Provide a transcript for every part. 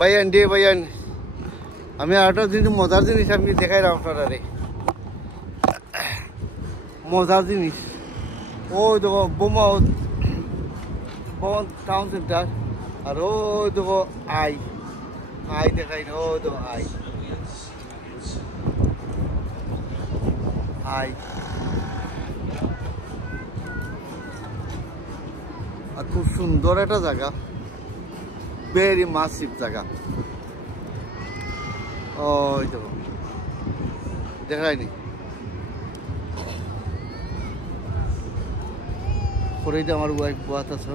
ভাইয়ান দে ভাইয়ান আমি আরেকটা জিনিস মজার জিনিস আমি দেখাই আপনারা রে মজার জিনিস ওই দেখো বোমা টাউন সেন্টার আর ওই দেখো আই দেখাই না ওই দেখো আই আর খুব সুন্দর একটা জায়গা ভেরি মাসিভ জায়গা ওই দেখো দেখায়নি করেই তো আমার ওয়াইফ বাত আছে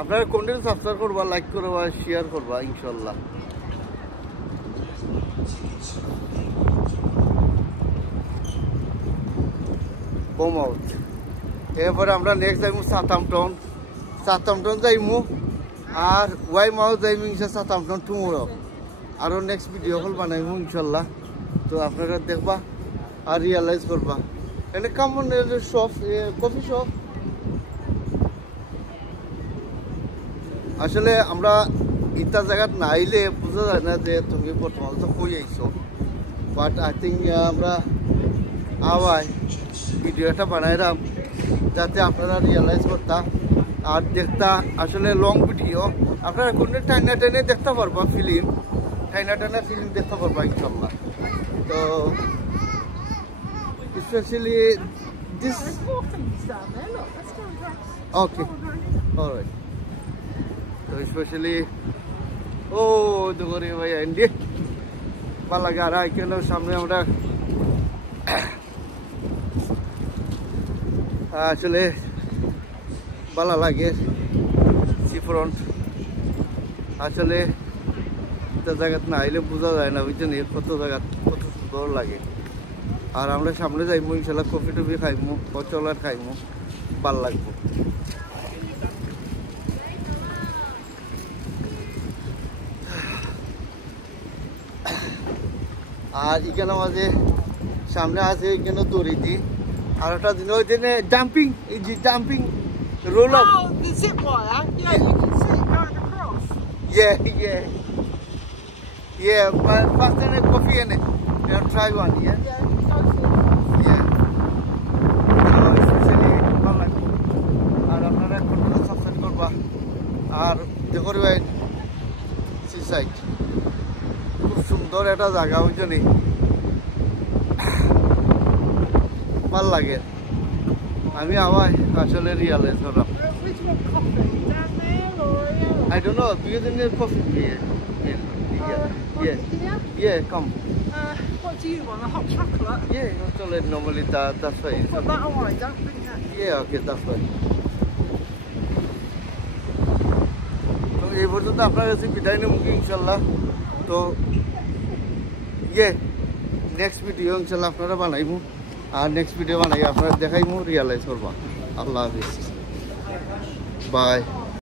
আপনারা কন্টেন্ট সাবস্ক্রাইব করবা লাইক করবা শেয়ার করবা ইনশাল্লাহ বোমাউথ এরপরে আমরা নেক্সট যাইমু সাউথাম্পটন যাইমু আর ওয়াই মাউথ যাইমু সাউথাম্পটন টুমোরো আরও নেক্সট ভিডিও কল বানাইমু ইনশাল্লাহ তো আপনারা দেখবা আর রিয়েলাইজ করবা এনে কেমন শপ কফি শপ আসলে আমরা ইটা জায়গাত না আইলে বোঝা যায় না যে তুমি বর্তমানে তো কই আইছো বাট আই থিঙ্ক আমরা আওয়াই ভিডিওটা বানাইলাম যাতে আপনারা রিয়েলাইজ করতা আর দেখতা আসলে লং ভিডিও আপনারা কোনো টাইনা দেখতে পারবা ফিল্ম টাইনা ফিল্ম দেখতে পারবা ইনশাল্লাহ তো especially this okay all right so especially দুগরি ভাই এন্ডি পালাগারা এখানে সামনে আমরা আসলে ভালো লাগে সিফ্রন্ট আসলে একটা জায়গা না আইলে বোঝা যায় না বুঝছেন কত জায়গা কত সুন্দর লাগে আর আমরা সামনে যাইমু ইনশাল্লাহ কফি টফি খাইমু চলার খাইমু ভাল লাগবো আর এখানে মাঝে সামনে আছে এখানে দড়ি দি আর একটা দিন ওই দিনে জাম্পিং এই যে jumping roll up the zip wire. Yeah, you can see it going across. yeah but first time coffee in it try one Yeah, go for it. yeah especially আর আপনারা কন্ট্রোল সাবস্ক্রাইব করবা আর দেখো ভাই সি সাইড খুব সুন্দর একটা জায়গা বুঝছনি ভাল লাগে আমি আবার আসলে রিয়েলাইজ করলাম Which one coffee? Down there or here? I don't know because in the coffee here yeah come What do you want? A hot chocolate? yeah chocolate normally that's fine Put that away, don't bring that. yeah okay that's fine তো এই পর্যন্ত আপনার কাছে বিদায় নেব ইনশাল্লাহ তো next video ইনশাল্লাহ আপনারা বানাইবো আর নেক্সট ভিডিও বানাই আপনারা দেখাইমু রিয়েলাইজ করবা আল্লাহ হাফিজ বাই